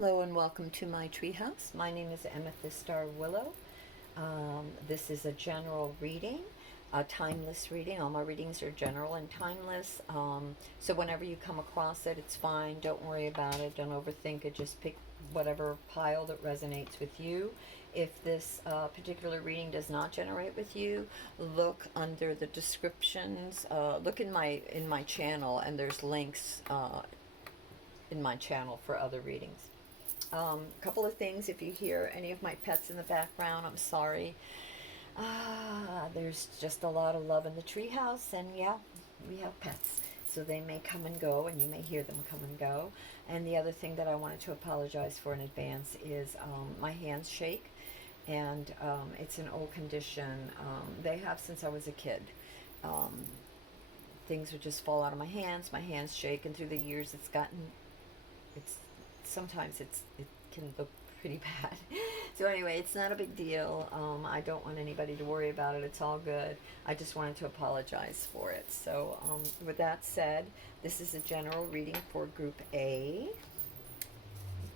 Hello and welcome to my treehouse. My name is Amethyst Starwillow. This is a general reading, a timeless reading. All my readings are general and timeless. So whenever you come across it, it's fine. Don't worry about it. Don't overthink it. Just pick whatever pile that resonates with you. If this particular reading does not generate with you, look under the descriptions. Look in my channel, and there's links in my channel for other readings. Couple of things. If you hear any of my pets in the background, I'm sorry. There's just a lot of love in the treehouse, and yeah, we have pets. So they may come and go, and you may hear them come and go. And the other thing that I wanted to apologize for in advance is my hands shake, and it's an old condition. They have since I was a kid. Things would just fall out of my hands shake, and through the years it's sometimes it can look pretty bad. So anyway, it's not a big deal. I don't want anybody to worry about it. It's all good. I just wanted to apologize for it. So with that said, this is a general reading for Group A.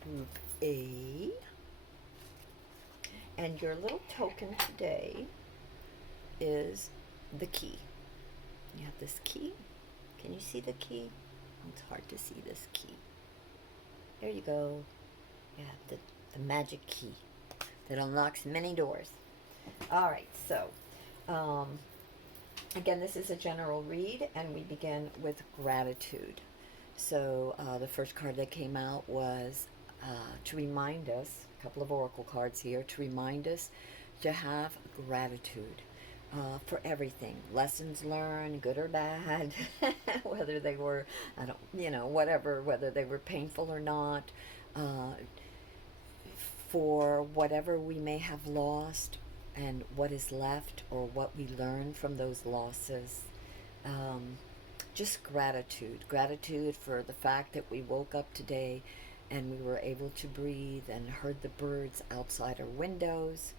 Group A. And your little token today is the key. You have this key. Can you see the key? It's hard to see this key. There you go. You have the magic key that unlocks many doors. All right, so again, this is a general read, and we begin with gratitude. So the first card that came out was to remind us, a couple of oracle cards here, to remind us to have gratitude. For everything, lessons learned, good or bad, whether they were, whatever, whether they were painful or not, for whatever we may have lost and what is left or what we learned from those losses. Just gratitude for the fact that we woke up today and we were able to breathe and heard the birds outside our windows.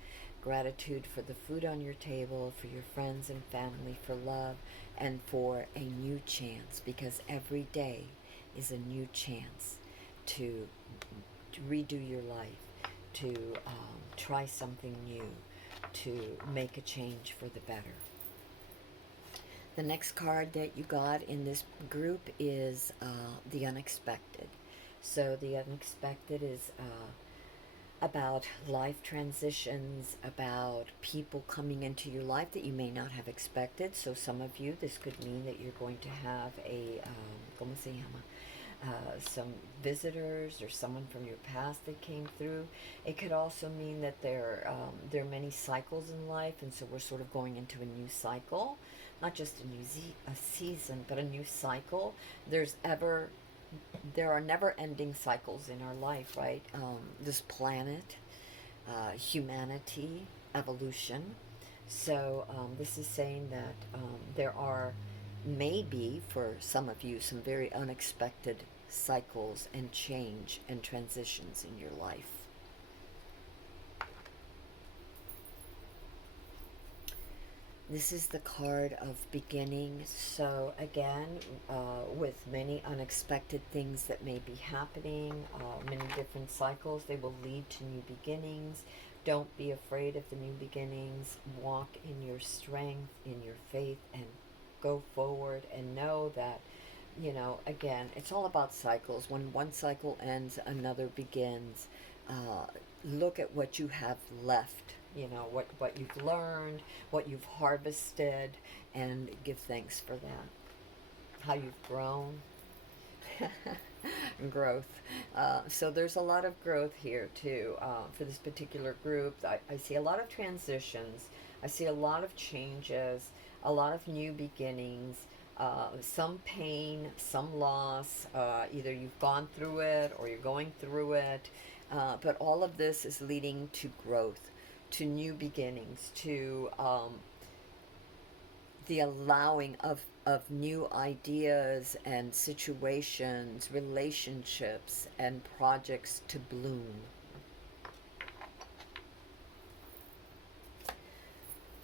Gratitude for the food on your table, for your friends and family, for love, and for a new chance, because every day is a new chance to redo your life, to try something new, to make a change for the better. The next card that you got in this group is the unexpected. So the unexpected is about life transitions, about people coming into your life that you may not have expected. So some of you, this could mean that you're going to have ¿cómo se llama? Some visitors or someone from your past that came through. It could also mean that there are many cycles in life, and so we're sort of going into a new cycle, not just a season, but a new cycle. There are never-ending cycles in our life, right? This planet, humanity, evolution. So this is saying that there are maybe, for some of you, some very unexpected cycles and change and transitions in your life. This is the card of beginning. So again, with many unexpected things that may be happening, many different cycles, they will lead to new beginnings. Don't be afraid of the new beginnings. Walk in your strength, in your faith, and go forward, and know that, again, it's all about cycles. When one cycle ends, another begins. Look at what you have left, what you've learned, what you've harvested, and give thanks for that. How you've grown. Growth. So there's a lot of growth here too for this particular group. I see a lot of transitions. I see a lot of changes, a lot of new beginnings, some pain, some loss. Either you've gone through it or you're going through it. But all of this is leading to growth, to new beginnings, to the allowing of new ideas and situations, relationships, and projects to bloom.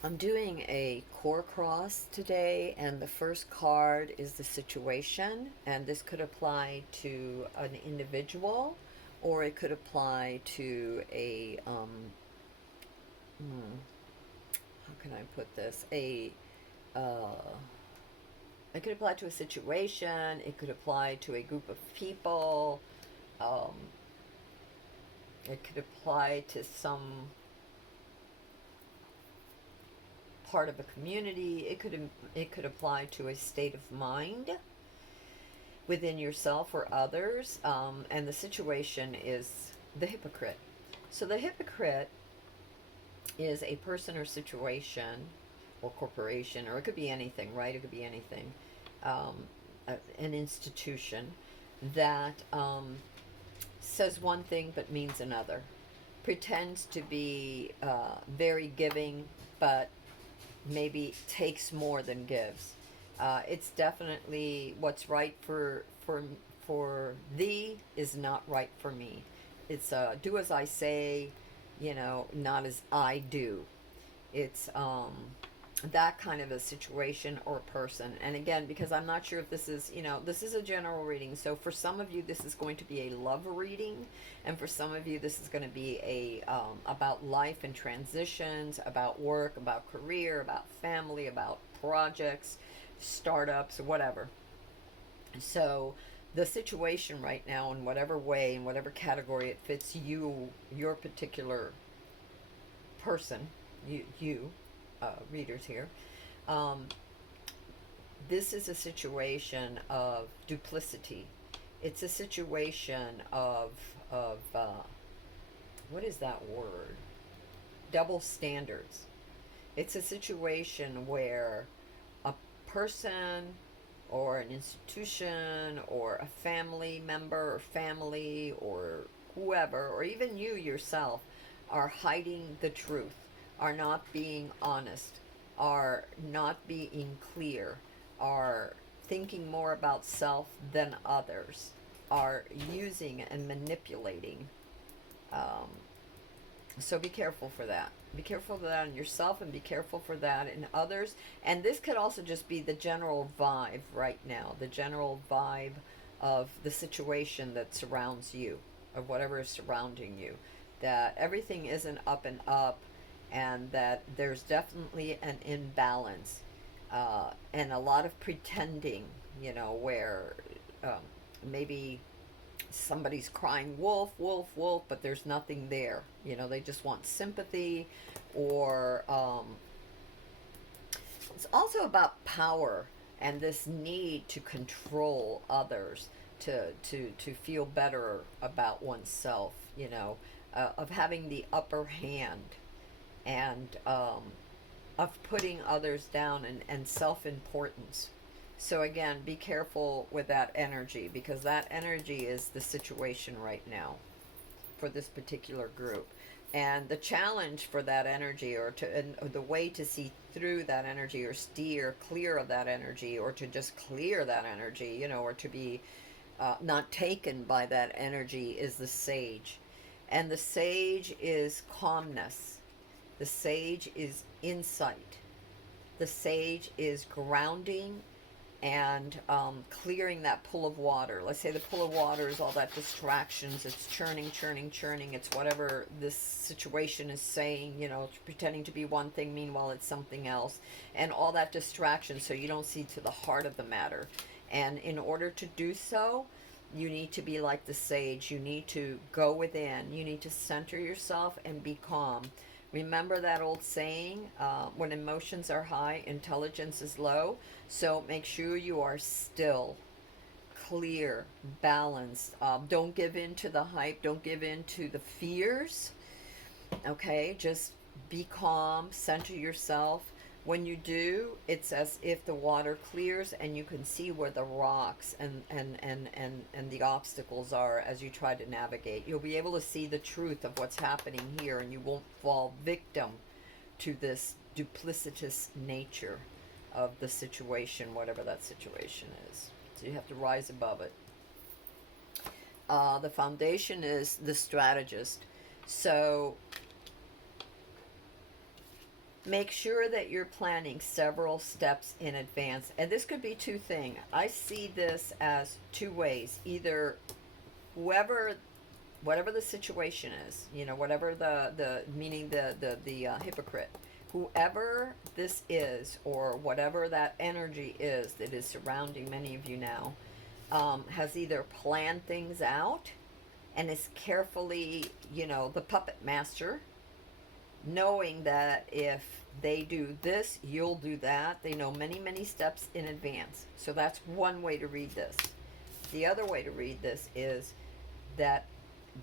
I'm doing a core cross today, and the first card is the situation, and this could apply to an individual or it could apply to a, how can I put this? Uh, it could apply to a situation, it could apply to a group of people, um, it could apply to some part of a community, it could apply to a state of mind within yourself or others, and the situation is the hypocrite. So the hypocrite is a person or situation or corporation, or it could be anything, right? It could be anything, um, an institution that says one thing but means another, pretends to be very giving, but maybe takes more than gives. It's definitely what's right for thee is not right for me. It's do as I say, not as I do. It's that kind of a situation or person. And again, because I'm not sure if this is, this is a general reading. So for some of you, this is going to be a love reading, and for some of you, this is going to be a about life and transitions, about work, about career, about family, about projects, startups, whatever. So the situation right now, in whatever way, in whatever category it fits you, your particular person, you readers here, um, this is a situation of duplicity. It's a situation of what is that word? Double standards. It's a situation where a person or an institution or a family member or family or whoever, or even you yourself, are hiding the truth, are not being honest, are not being clear, are thinking more about self than others, are using and manipulating. Um, so be careful for that. Be careful for that in yourself, and be careful for that in others. And this could also just be the general vibe right now, the general vibe of the situation that surrounds you, of whatever is surrounding you. That everything isn't up and up, and that there's definitely an imbalance, and a lot of pretending, where um, maybe somebody's crying wolf, wolf, wolf, but there's nothing there. They just want sympathy, or it's also about power and this need to control others, to feel better about oneself, of having the upper hand, and of putting others down, and self-importance. So again, be careful with that energy, because that energy is the situation right now for this particular group. And the challenge for that energy, and the way to see through that energy, or steer clear of that energy, or to just clear that energy, or to be not taken by that energy, is the sage. And the sage is calmness. The sage is insight. The sage is grounding, and clearing that pool of water. Let's say the pool of water is all that distractions. It's churning, churning, churning. It's whatever this situation is saying, it's pretending to be one thing, meanwhile it's something else. And all that distraction, so you don't see to the heart of the matter. And in order to do so, you need to be like the sage. You need to go within. You need to center yourself and be calm. Remember that old saying, when emotions are high, intelligence is low. So make sure you are still, clear, balanced. Don't give in to the hype. Don't give in to the fears. Okay, just be calm, center yourself. When you do, it's as if the water clears, and you can see where the rocks and the obstacles are as you try to navigate. You'll be able to see the truth of what's happening here, and you won't fall victim to this duplicitous nature of the situation, whatever that situation is. So you have to rise above it. The foundation is the strategist. So make sure that you're planning several steps in advance. And this could be two things. I see this as two ways. Either whoever whatever the situation is, whatever the meaning the hypocrite, whoever this is, or whatever that energy is that is surrounding many of you now, has either planned things out and is carefully, the puppet master, knowing that if they do this, you'll do that. They know many, many steps in advance. So that's one way to read this. The other way to read this is that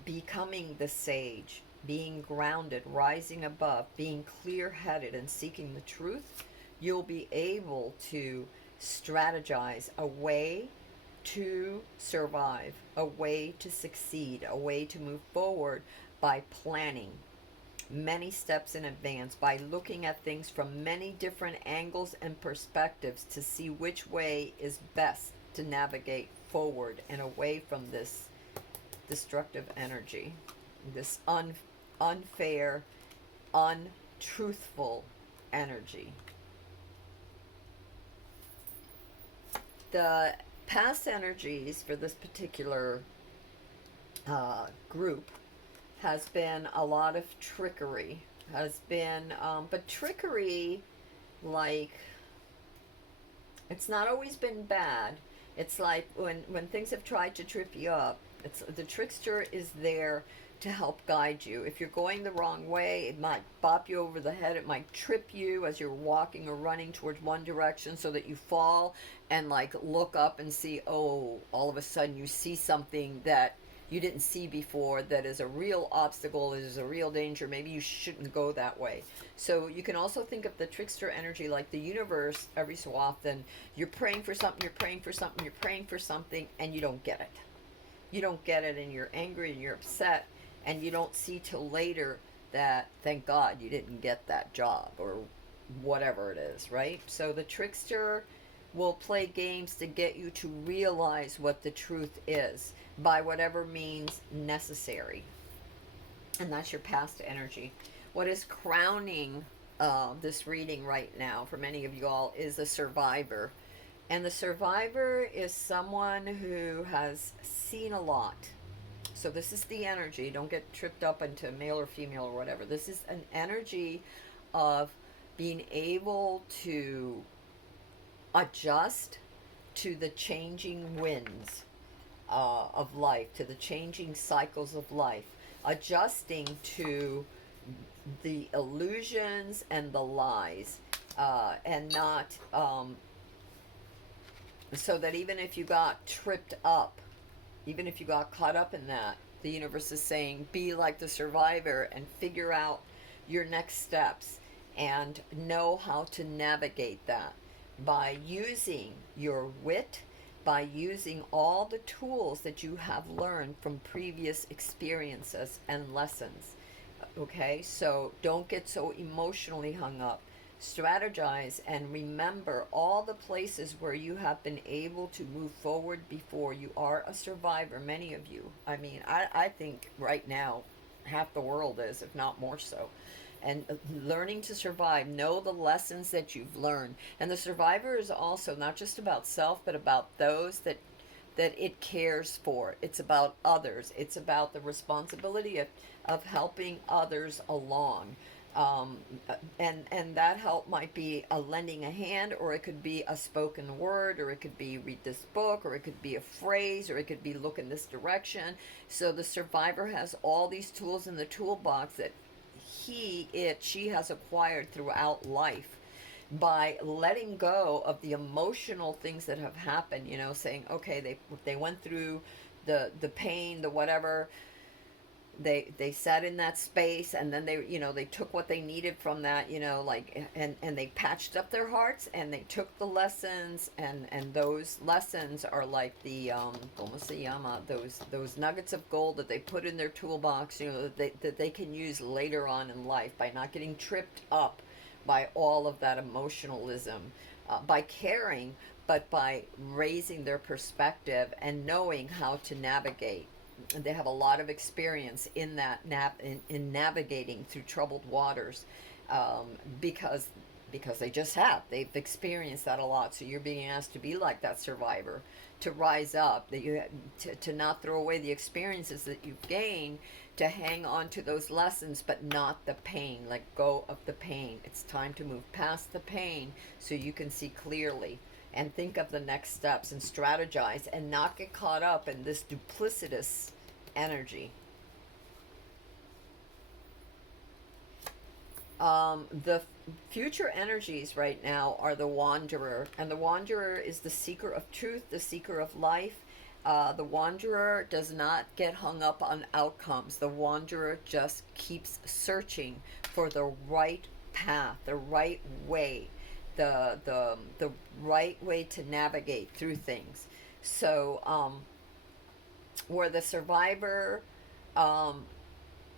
becoming the sage, being grounded, rising above, being clear headed, and seeking the truth, you'll be able to strategize a way to survive, a way to succeed, a way to move forward by planning many steps in advance, by looking at things from many different angles and perspectives to see which way is best to navigate forward and away from this destructive energy, this unfair, untruthful energy. The past energies for this particular group has been a lot of trickery, but trickery, like, it's not always been bad. It's like when things have tried to trip you up, the trickster is there to help guide you. If you're going the wrong way, it might bop you over the head. It might trip you as you're walking or running towards one direction so that you fall and like look up and see, oh, all of a sudden you see something that you didn't see before that is a real obstacle, is a real danger. Maybe you shouldn't go that way. So you can also think of the trickster energy like the universe. Every so often you're praying for something, you're praying for something, you're praying for something, and you don't get it. You don't get it, and you're angry and you're upset, and you don't see till later that thank God you didn't get that job or whatever it is, right? So the trickster will play games to get you to realize what the truth is by whatever means necessary. And that's your past energy. What is crowning this reading right now for many of you all is a survivor. And the survivor is someone who has seen a lot. So this is the energy. Don't get tripped up into male or female or whatever. This is an energy of being able to adjust to the changing winds of life, to the changing cycles of life, adjusting to the illusions and the lies, and not so that even if you got tripped up, even if you got caught up in that, the universe is saying be like the survivor and figure out your next steps and know how to navigate that by using your wit, by using all the tools that you have learned from previous experiences and lessons. Okay, so don't get so emotionally hung up. Strategize and remember all the places where you have been able to move forward before. You are a survivor, many of you. I mean, I think right now half the world is, if not more so. And learning to survive, know the lessons that you've learned. And the survivor is also not just about self, but about those that it cares for. It's about others. It's about the responsibility of helping others along. And that help might be a lending a hand, or it could be a spoken word, or it could be read this book, or it could be a phrase, or it could be look in this direction. So the survivor has all these tools in the toolbox that she has acquired throughout life by letting go of the emotional things that have happened, saying, okay, they went through the pain, the whatever, they sat in that space, and then they took what they needed from that, and they patched up their hearts, and they took the lessons, and those lessons are like the those nuggets of gold that they put in their toolbox, that they can use later on in life by not getting tripped up by all of that emotionalism, by caring, but by raising their perspective and knowing how to navigate. They have a lot of experience in that in navigating through troubled waters, because because they just have. They've experienced that a lot. So you're being asked to be like that survivor, to rise up, that you to not throw away the experiences that you've gained, to hang on to those lessons, but not the pain. Let go of the pain. It's time to move past the pain so you can see clearly and think of the next steps and strategize and not get caught up in this duplicitous energy. The future energies right now are the wanderer, and the wanderer is the seeker of truth, the seeker of life. The wanderer does not get hung up on outcomes. The wanderer just keeps searching for the right path, the right way, the right way to navigate through things. So, where the survivor um,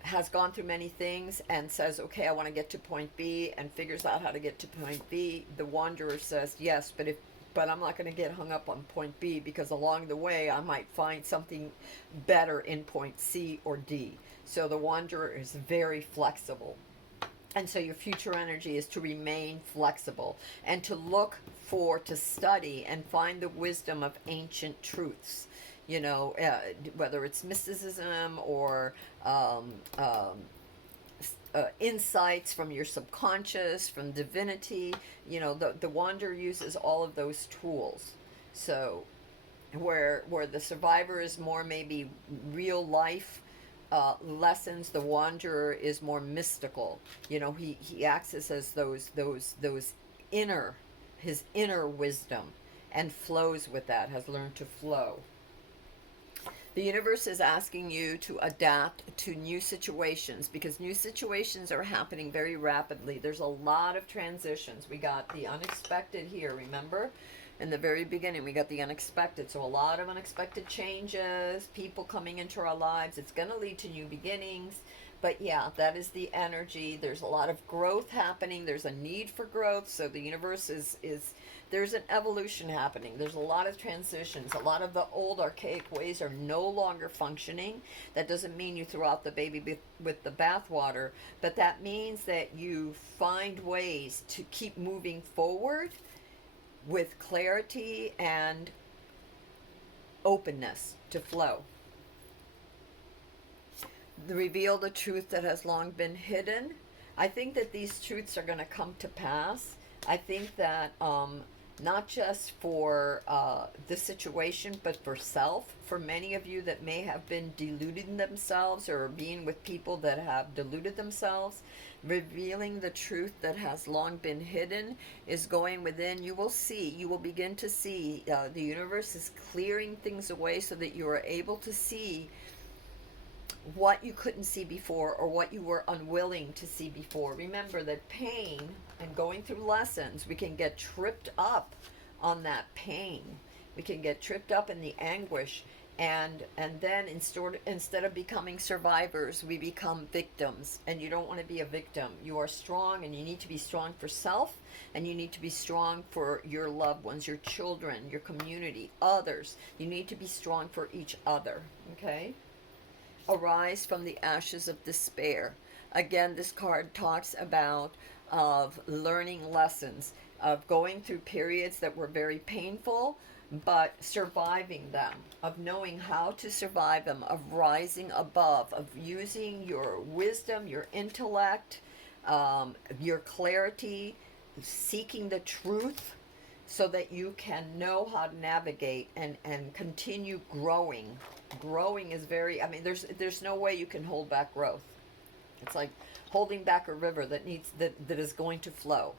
has gone through many things and says, okay, I want to get to point B, and figures out how to get to point B, the wanderer says, yes, but I'm not going to get hung up on point B, because along the way I might find something better in point C or D. So the wanderer is very flexible. And so your future energy is to remain flexible and to look for, to study and find the wisdom of ancient truths. You know, whether it's mysticism or um, um, insights from your subconscious, from divinity. You know, the wanderer uses all of those tools. So where the survivor is more maybe real life lessons, the wanderer is more mystical. You know, he accesses those inner, his inner wisdom, and flows with that, has learned to flow. The universe is asking you to adapt to new situations, because new situations are happening very rapidly. There's a lot of transitions. We got the unexpected here, remember? In the very beginning, we got the unexpected. So a lot of unexpected changes, people coming into our lives. It's going to lead to new beginnings. But yeah, that is the energy. There's a lot of growth happening. There's a need for growth. So the universe is there's an evolution happening. There's a lot of transitions. A lot of the old archaic ways are no longer functioning. That doesn't mean you throw out the baby with the bathwater, but that means that you find ways to keep moving forward with clarity and openness to flow. Reveal the truth that has long been hidden. I think that these truths are going to come to pass. I think that not just for the situation, but for self. For many of you that may have been deluding themselves or being with people that have deluded themselves, revealing the truth that has long been hidden is going within. You will see, you will begin to see the universe is clearing things away so that you are able to see what you couldn't see before, or what you were unwilling to see before. Remember that pain and going through lessons, we can get tripped up on that pain. We can get tripped up in the anguish, and then instead of becoming survivors, we become victims. And you don't want to be a victim. You are strong, and you need to be strong for self, and you need to be strong for your loved ones, your children, your community, others. You need to be strong for each other. Okay? Arise from the ashes of despair. Again, this card talks about of learning lessons, of going through periods that were very painful, but surviving them, of knowing how to survive them, of rising above, of using your wisdom, your intellect, your clarity, seeking the truth, so that you can know how to navigate and continue growing. Growing is very, I mean, there's no way you can hold back growth. It's like holding back a river that is going to flow.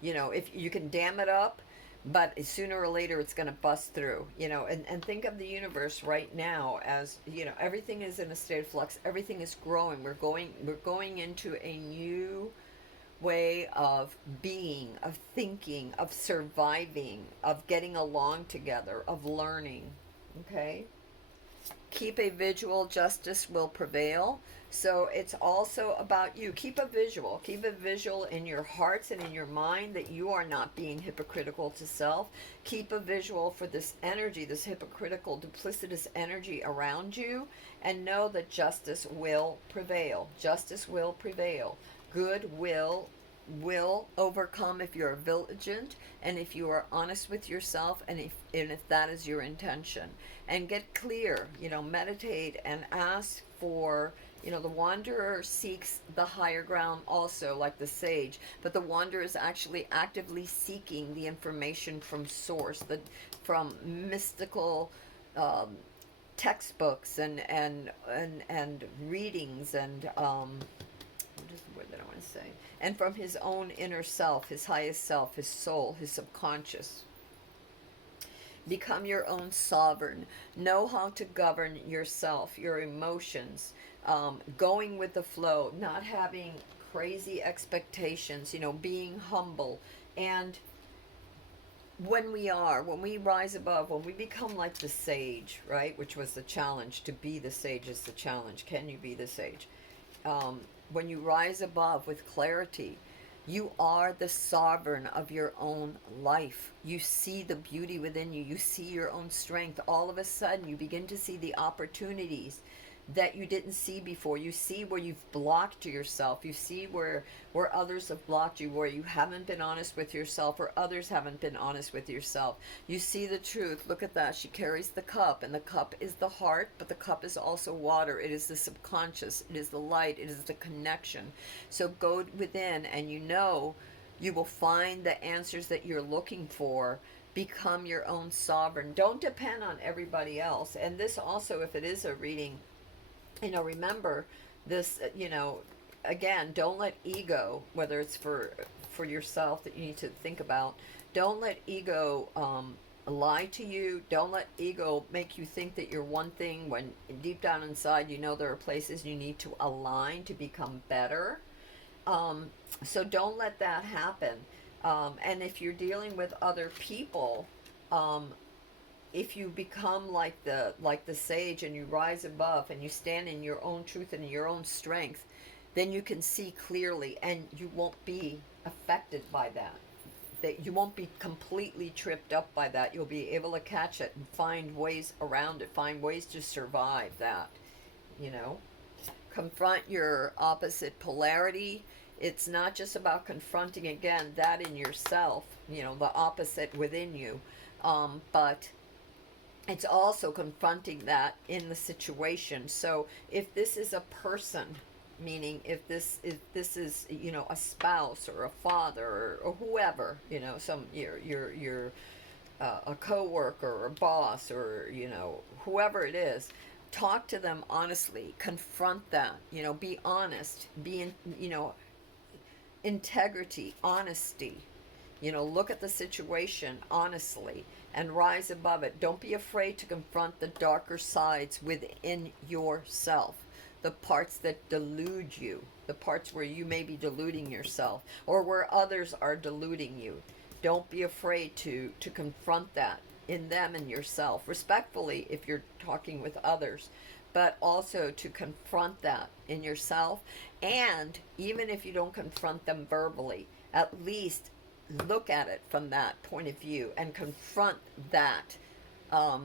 You know, if you can dam it up, but sooner or later it's going to bust through. You know, and think of the universe right now as, you know, everything is in a state of flux. Everything is growing. We're going into a new way of being, of thinking, of surviving, of getting along together, of learning. Okay? Keep a visual, justice will prevail. So it's also about you. Keep a visual. Keep a visual in your hearts and in your mind that you are not being hypocritical to self. Keep a visual for this energy, this hypocritical, duplicitous energy around you, and know that justice will prevail. Justice will prevail. Good will will overcome if you're vigilant and if you are honest with yourself, and if that is your intention. And get clear, meditate and ask for, the wanderer seeks the higher ground also, like the sage, but the wanderer is actually actively seeking the information from source, from mystical um, textbooks and readings and what is the word that I want to say? And from his own inner self, his highest self, his soul, his subconscious. Become your own sovereign. Know how to govern yourself, your emotions, going with the flow, not having crazy expectations, being humble. And when we rise above, when we become like the sage, right, which was the challenge, to be the sage is the challenge. Can you be the sage? When you rise above with clarity, you are the sovereign of your own life. You see the beauty within you. You see your own strength. All of a sudden, you begin to see the opportunities that you didn't see before. You see where you've blocked yourself. You see where others have blocked you, where you haven't been honest with yourself, or others haven't been honest with yourself. You see the truth. Look at that. She carries the cup, and the cup is the heart, but the cup is also water. It is the subconscious. It is the light. It is the connection. So go within, and you will find the answers that you're looking for. Become your own sovereign. Don't depend on everybody else. And this also, if it is a reading, remember this, again, don't let ego, whether it's for yourself that you need to think about, don't let ego lie to you. Don't let ego make you think that you're one thing when deep down inside there are places you need to align to become better. So don't let that happen. And if you're dealing with other people, if you become like the sage and you rise above and you stand in your own truth and your own strength, then you can see clearly, and you won't be affected by that. That you won't be completely tripped up by that. You'll be able to catch it and find ways around it, find ways to survive that. Confront your opposite polarity. It's not just about confronting, again, that in yourself, the opposite within you, but it's also confronting that in the situation. So if this is a person, meaning if this is a spouse or a father or whoever, some your a coworker or a boss or whoever it is, talk to them honestly, confront that, be honest, be in, integrity, honesty. Look at the situation honestly and rise above it. Don't be afraid to confront the darker sides within yourself, the parts that delude you, the parts where you may be deluding yourself or where others are deluding you. Don't be afraid to confront that in them and yourself, respectfully if you're talking with others, but also to confront that in yourself. And even if you don't confront them verbally, at least look at it from that point of view and confront that. A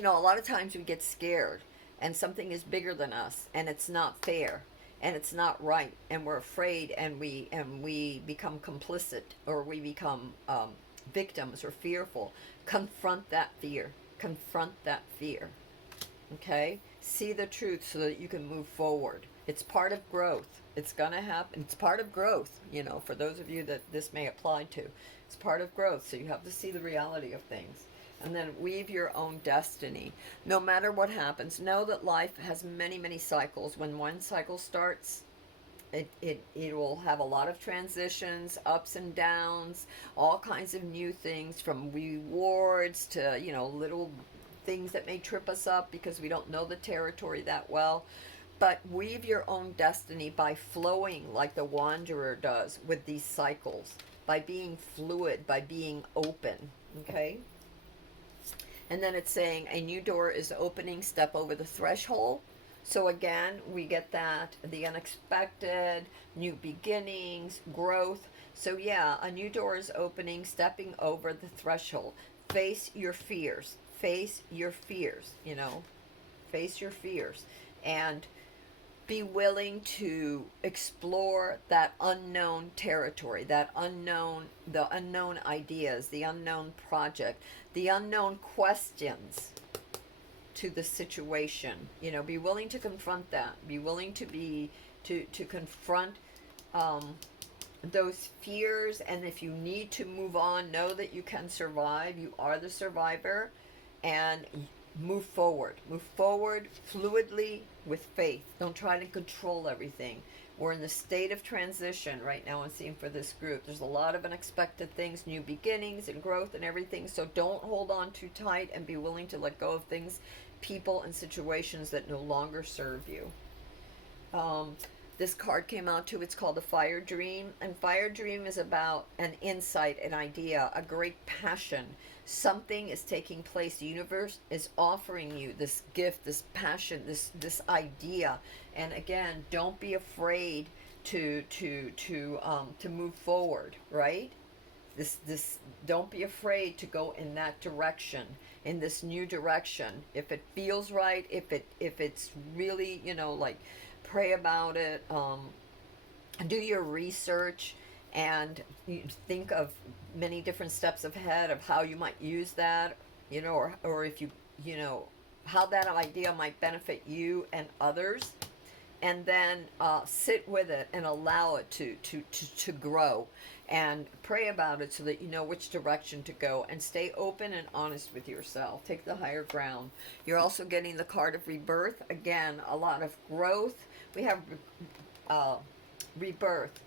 lot of times we get scared and something is bigger than us and it's not fair and it's not right, and we're afraid, and we become complicit, or we become victims or fearful. Confront that fear. Confront that fear. Okay? See the truth so that you can move forward. It's part of growth. It's going to happen. It's part of growth, for those of you that this may apply to. It's part of growth, so you have to see the reality of things. And then weave your own destiny. No matter what happens, know that life has many, many cycles. When one cycle starts, it will have a lot of transitions, ups and downs, all kinds of new things, from rewards to, little things that may trip us up because we don't know the territory that well. But weave your own destiny by flowing like the wanderer does with these cycles, by being fluid, by being open. Okay? And then it's saying a new door is opening, step over the threshold. So again, we get that, the unexpected, new beginnings, growth. So yeah, a new door is opening, stepping over the threshold. Face your fears. Face your fears, face your fears. And Be willing to explore that unknown territory, that unknown, the unknown ideas, the unknown project, the unknown questions to the situation. You know, be willing to confront that. Be willing to be to confront um, those fears. And if you need to move on, know that you can survive. You are the survivor, and move forward. Move forward fluidly with faith. Don't try to control everything. We're in the state of transition right now, I'm seeing, for this group. There's a lot of unexpected things, new beginnings and growth and everything. So don't hold on too tight, and be willing to let go of things, people, and situations that no longer serve you. Um, this card came out too. It's called the Fire Dream. And Fire Dream is about an insight, an idea, a great passion. Something is taking place. The universe is offering you this gift, this passion, this idea. And again, don't be afraid to move forward, right? This don't be afraid to go in that direction, in this new direction. If it feels right, if it's really, you know, like, pray about it, do your research, and you think of many different steps ahead of how you might use that, you know, or if you, you know, how that idea might benefit you and others. And then sit with it and allow it to grow, and pray about it so that you know which direction to go, and stay open and honest with yourself. Take the higher ground. You're also getting the card of rebirth. Again, a lot of growth. We have rebirth.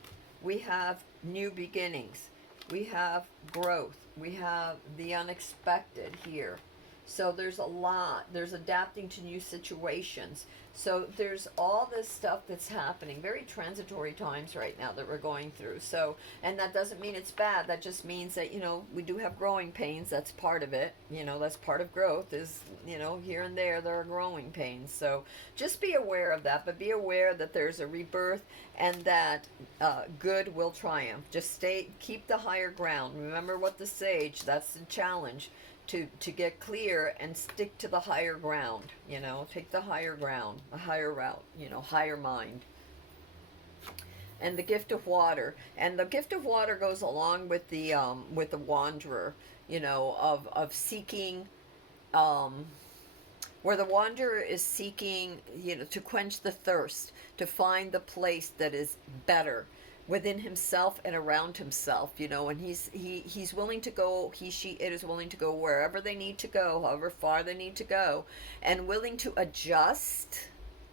We have new beginnings. We have growth. We have the unexpected here. So there's a lot. There's adapting to new situations. So there's all this stuff that's happening. Very transitory times right now that we're going through. So, and that doesn't mean it's bad. That just means that, you know, we do have growing pains. That's part of it. You know, that's part of growth is, you know, here and there are growing pains. So just be aware of that. But be aware that there's a rebirth, and that good will triumph. Just keep the higher ground. Remember what the sage, that's the challenge. To get clear and stick to the higher ground, you know, take the higher ground, a higher route, you know, higher mind. And the gift of water, and the gift of water goes along with the wanderer, you know, of seeking, where the wanderer is seeking, you know, to quench the thirst, to find the place that is better within himself and around himself, you know, and he's willing to go, it is willing to go wherever they need to go, however far they need to go, and willing to adjust,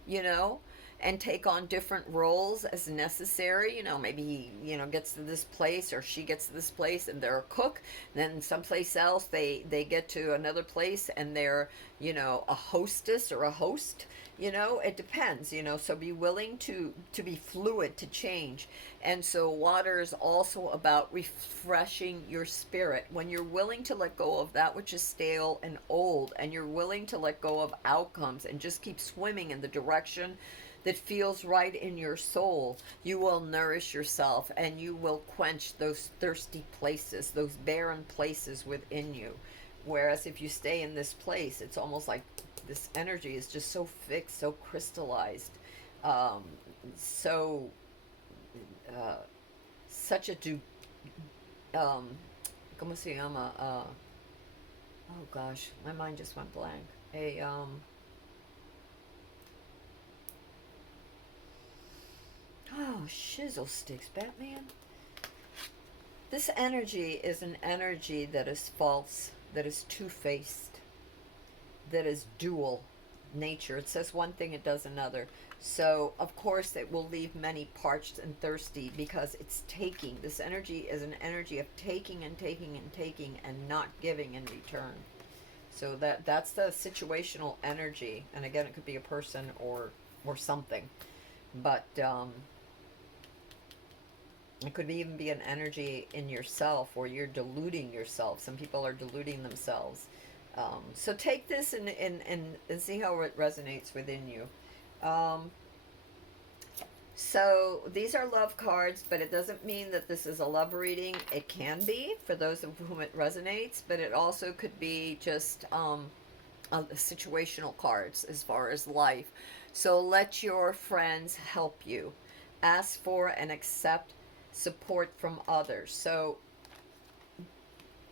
you know, and take on different roles as necessary. You know, maybe he, you know, gets to this place, or she gets to this place and they're a cook. Then someplace else they get to another place and they're, you know, a hostess or a host. You know, it depends, you know, so be willing to be fluid, to change. And so water is also about refreshing your spirit. When you're willing to let go of that which is stale and old, and you're willing to let go of outcomes and just keep swimming in the direction that feels right in your soul, you will nourish yourself, and you will quench those thirsty places, those barren places within you. Whereas if you stay in this place, it's almost like this energy is just so fixed, so crystallized, so such a ¿cómo se llama? Oh gosh, my mind just went blank. Oh, shizzle sticks, Batman. This energy is an energy that is false, that is two-faced, that is dual nature. It says one thing, it does another. So of course it will leave many parched and thirsty, because it's taking. This energy is an energy of taking and taking and taking, and not giving in return. So that's the situational energy. And again, it could be a person or something, but it could even be an energy in yourself, or you're deluding yourself. Some people are deluding themselves. So take this and see how it resonates within you. So these are love cards, but it doesn't mean that this is a love reading. It can be for those of whom it resonates, but it also could be just situational cards as far as life. So let your friends help you. Ask for and accept support from others. So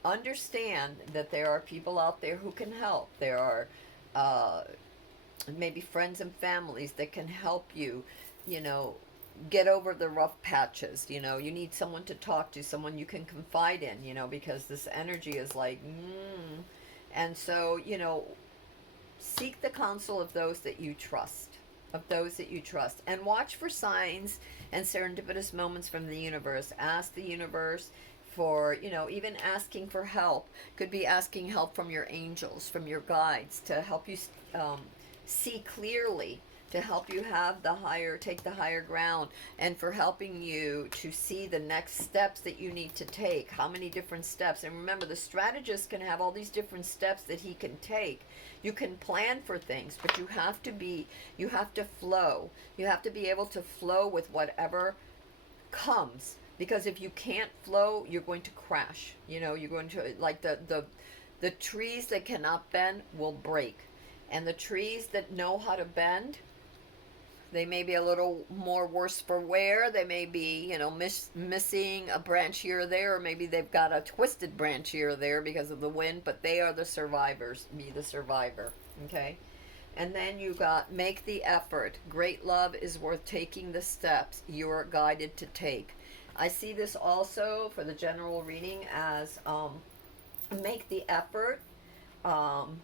understand that there are people out there who can help. There are uh, maybe friends and families that can help you, you know, get over the rough patches. You know, you need someone to talk to, someone you can confide in, you know, because this energy is like, and so, you know, seek the counsel of those that you trust. Of those that you trust. And watch for signs and serendipitous moments from the universe. Ask the universe for, you know, even asking for help. Could be asking help from your angels, from your guides, to help you um, see clearly, to help you have the higher, take the higher ground, and for helping you to see the next steps that you need to take. How many different steps? And remember, the strategist can have all these different steps that he can take. You can plan for things, but you have to flow. You have to be able to flow with whatever comes, because if you can't flow, you're going to crash. You know, you're going to, like, the trees that cannot bend will break, and the trees that know how to bend, they may be a little more worse for wear. They may be, you know, missing a branch here or there, or maybe they've got a twisted branch here or there because of the wind, but they are the survivors. Be the survivor, okay? And then you got make the effort. Great love is worth taking the steps you are guided to take. I see this also for the general reading as make the effort. Um,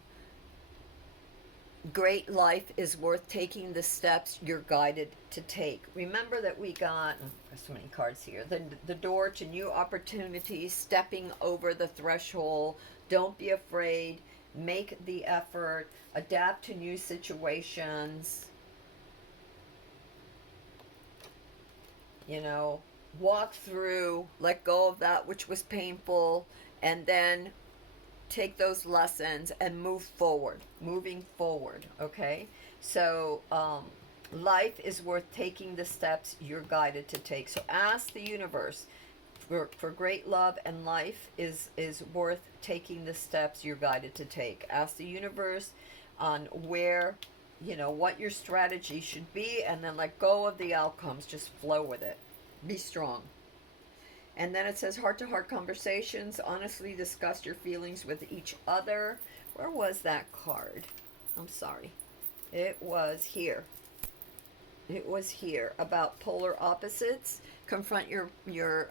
Great life is worth taking the steps you're guided to take. Remember that we got, there's so many cards here, the door to new opportunities, stepping over the threshold. Don't be afraid. Make the effort. Adapt to new situations. You know, walk through, let go of that which was painful, and then take those lessons and move forward, moving forward, okay? So life is worth taking the steps you're guided to take. So ask the universe for great love, and life is worth taking the steps you're guided to take. Ask the universe on where, you know, what your strategy should be, and then let go of the outcomes. Just flow with it. Be strong. And then it says heart to heart conversations. Honestly discuss your feelings with each other. Where was that card? I'm sorry. It was here. It was here about polar opposites. Confront your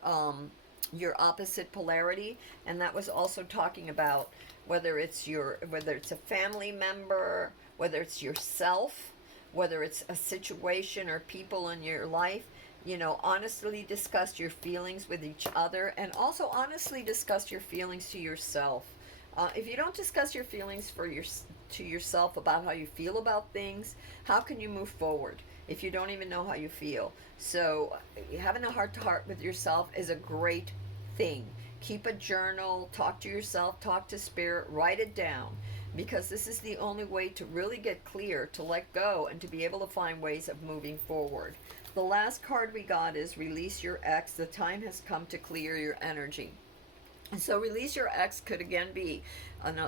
opposite polarity, and that was also talking about whether it's a family member, whether it's yourself, whether it's a situation or people in your life. You know, honestly discuss your feelings with each other, and also honestly discuss your feelings to yourself. If you don't discuss your feelings to yourself about how you feel about things, how can you move forward if you don't even know how you feel? So having a heart to heart with yourself is a great thing. Keep a journal, talk to yourself, talk to spirit, write it down, because this is the only way to really get clear, to let go, and to be able to find ways of moving forward. The last card we got is release your ex. The time has come to clear your energy. And so release your ex could again be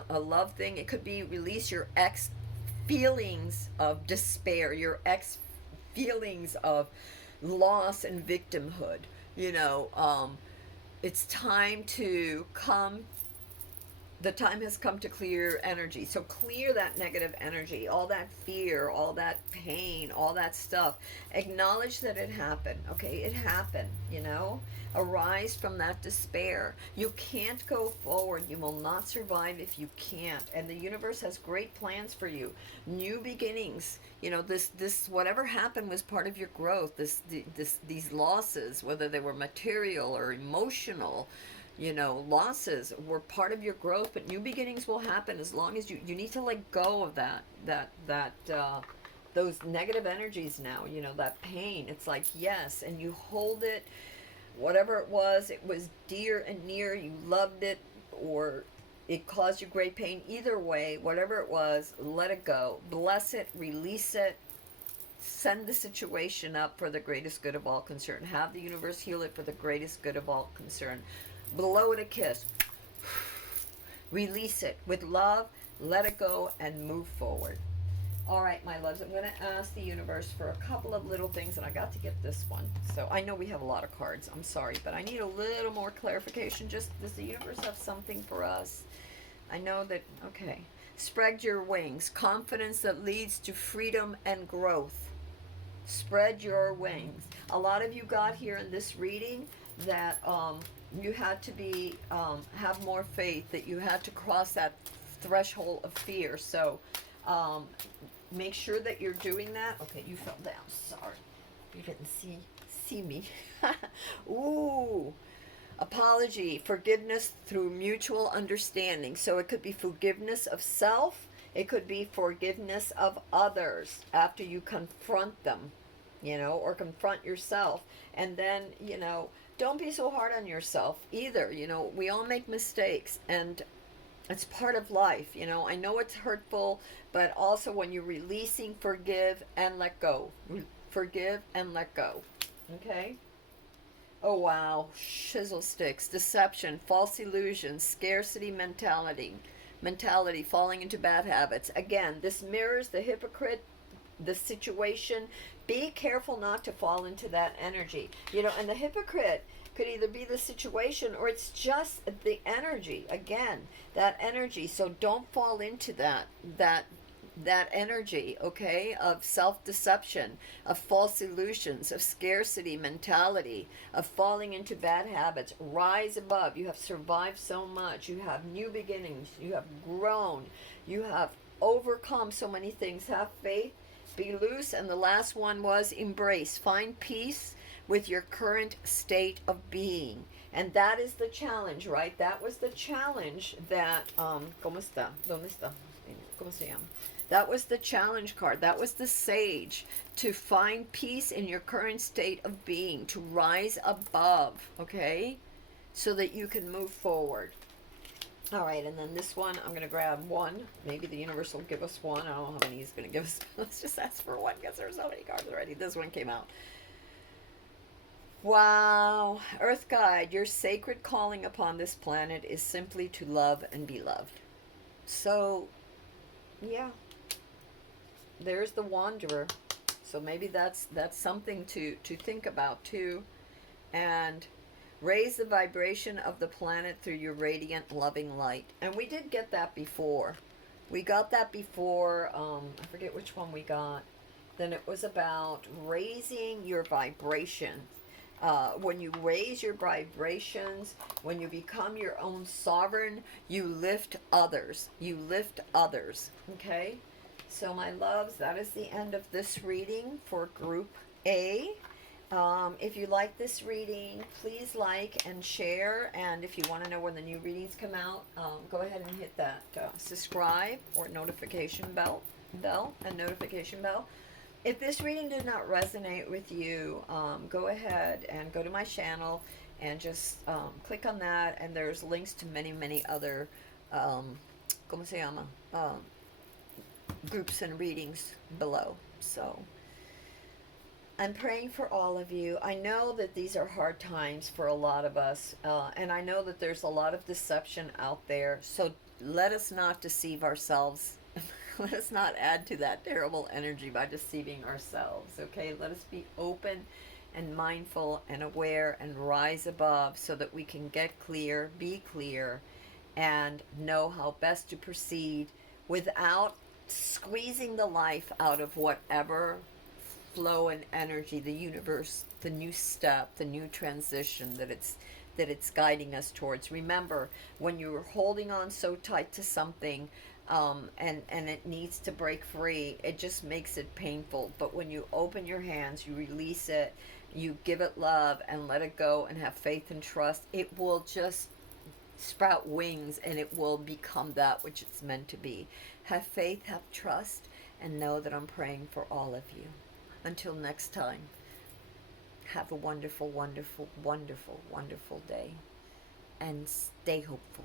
a love thing. It could be release your ex feelings of despair, your ex feelings of loss and victimhood. You know, it's time to come. The time has come to clear energy. So clear that negative energy, all that fear, all that pain, all that stuff. Acknowledge that it happened. Okay, it happened, you know. Arise from that despair. You can't go forward. You will not survive if you can't. And the universe has great plans for you. New beginnings. You know, this whatever happened was part of your growth. These losses, whether they were material or emotional, you know, losses were part of your growth, but new beginnings will happen as long as you need to let go of those negative energies now, you know, that pain. It's like, yes, and you hold it, whatever it was dear and near, you loved it, or it caused you great pain. Either way, whatever it was, let it go. Bless it, release it, send the situation up for the greatest good of all concerned. Have the universe heal it for the greatest good of all concerned. Blow it a kiss. Release it with love. Let it go and move forward. All right, my loves, I'm going to ask the universe for a couple of little things, and I got to get this one. So I know we have a lot of cards. I'm sorry, but I need a little more clarification. Just, does the universe have something for us? I know that, okay. Spread your wings. Confidence that leads to freedom and growth. Spread your wings. A lot of you got here in this reading that you had to be have more faith, that you had to cross that threshold of fear. So make sure that you're doing that. Okay, you fell down. Sorry, you didn't see me. Ooh. Apology, forgiveness through mutual understanding. So it could be forgiveness of self. It could be forgiveness of others after you confront them, or confront yourself. And then, don't be so hard on yourself either. We all make mistakes, and it's part of life. I know it's hurtful, but also when you're releasing, forgive and let go. Forgive and let go. Okay? Oh, wow. Shizzle sticks. Deception, false illusions, scarcity mentality, falling into bad habits. Again, this mirrors the hypocrite, the situation. Be careful not to fall into that energy. And the hypocrite could either be the situation or it's just the energy. Again, that energy. So don't fall into that energy, okay, of self-deception, of false illusions, of scarcity mentality, of falling into bad habits. Rise above. You have survived so much. You have new beginnings. You have grown. You have overcome so many things. Have faith. Be loose. And the last one was embrace. Find peace with your current state of being. And that is the challenge, right? That was the challenge that, ¿cómo está? ¿Dónde está? ¿Cómo se llama? That was the challenge card. That was the sage, to find peace in your current state of being, to rise above, okay? So that you can move forward. All right, and then this one, I'm going to grab one. Maybe the universe will give us one. I don't know how many he's going to give us. Let's just ask for one because there's so many cards already. This one came out. Wow. Earth Guide, your sacred calling upon this planet is simply to love and be loved. So, yeah. There's the Wanderer. So maybe that's something to think about too. And raise the vibration of the planet through your radiant, loving light. And we did get that before. We got that before. I forget which one we got. Then it was about raising your vibration. When you raise your vibrations, when you become your own sovereign, you lift others. You lift others. Okay? So my loves, that is the end of this reading for Group A. If you like this reading, please like and share. And if you want to know when the new readings come out, go ahead and hit that subscribe or notification bell. If this reading did not resonate with you, go ahead and go to my channel and just click on that. And there's links to many, many other, ¿cómo se llama? Groups and readings below. So I'm praying for all of you. I know that these are hard times for a lot of us, and I know that there's a lot of deception out there. So let us not deceive ourselves. Let us not add to that terrible energy by deceiving ourselves, okay? Let us be open and mindful and aware and rise above so that we can get clear, be clear, and know how best to proceed without squeezing the life out of whatever flow and energy, the universe, the new step, the new transition that it's guiding us towards. Remember, when you're holding on so tight to something, and it needs to break free, it just makes it painful. But when you open your hands, you release it, you give it love and let it go and have faith and trust, it will just sprout wings and it will become that which it's meant to be. Have faith, have trust, and know that I'm praying for all of you. Until next time, have a wonderful, wonderful, wonderful, wonderful day, and stay hopeful.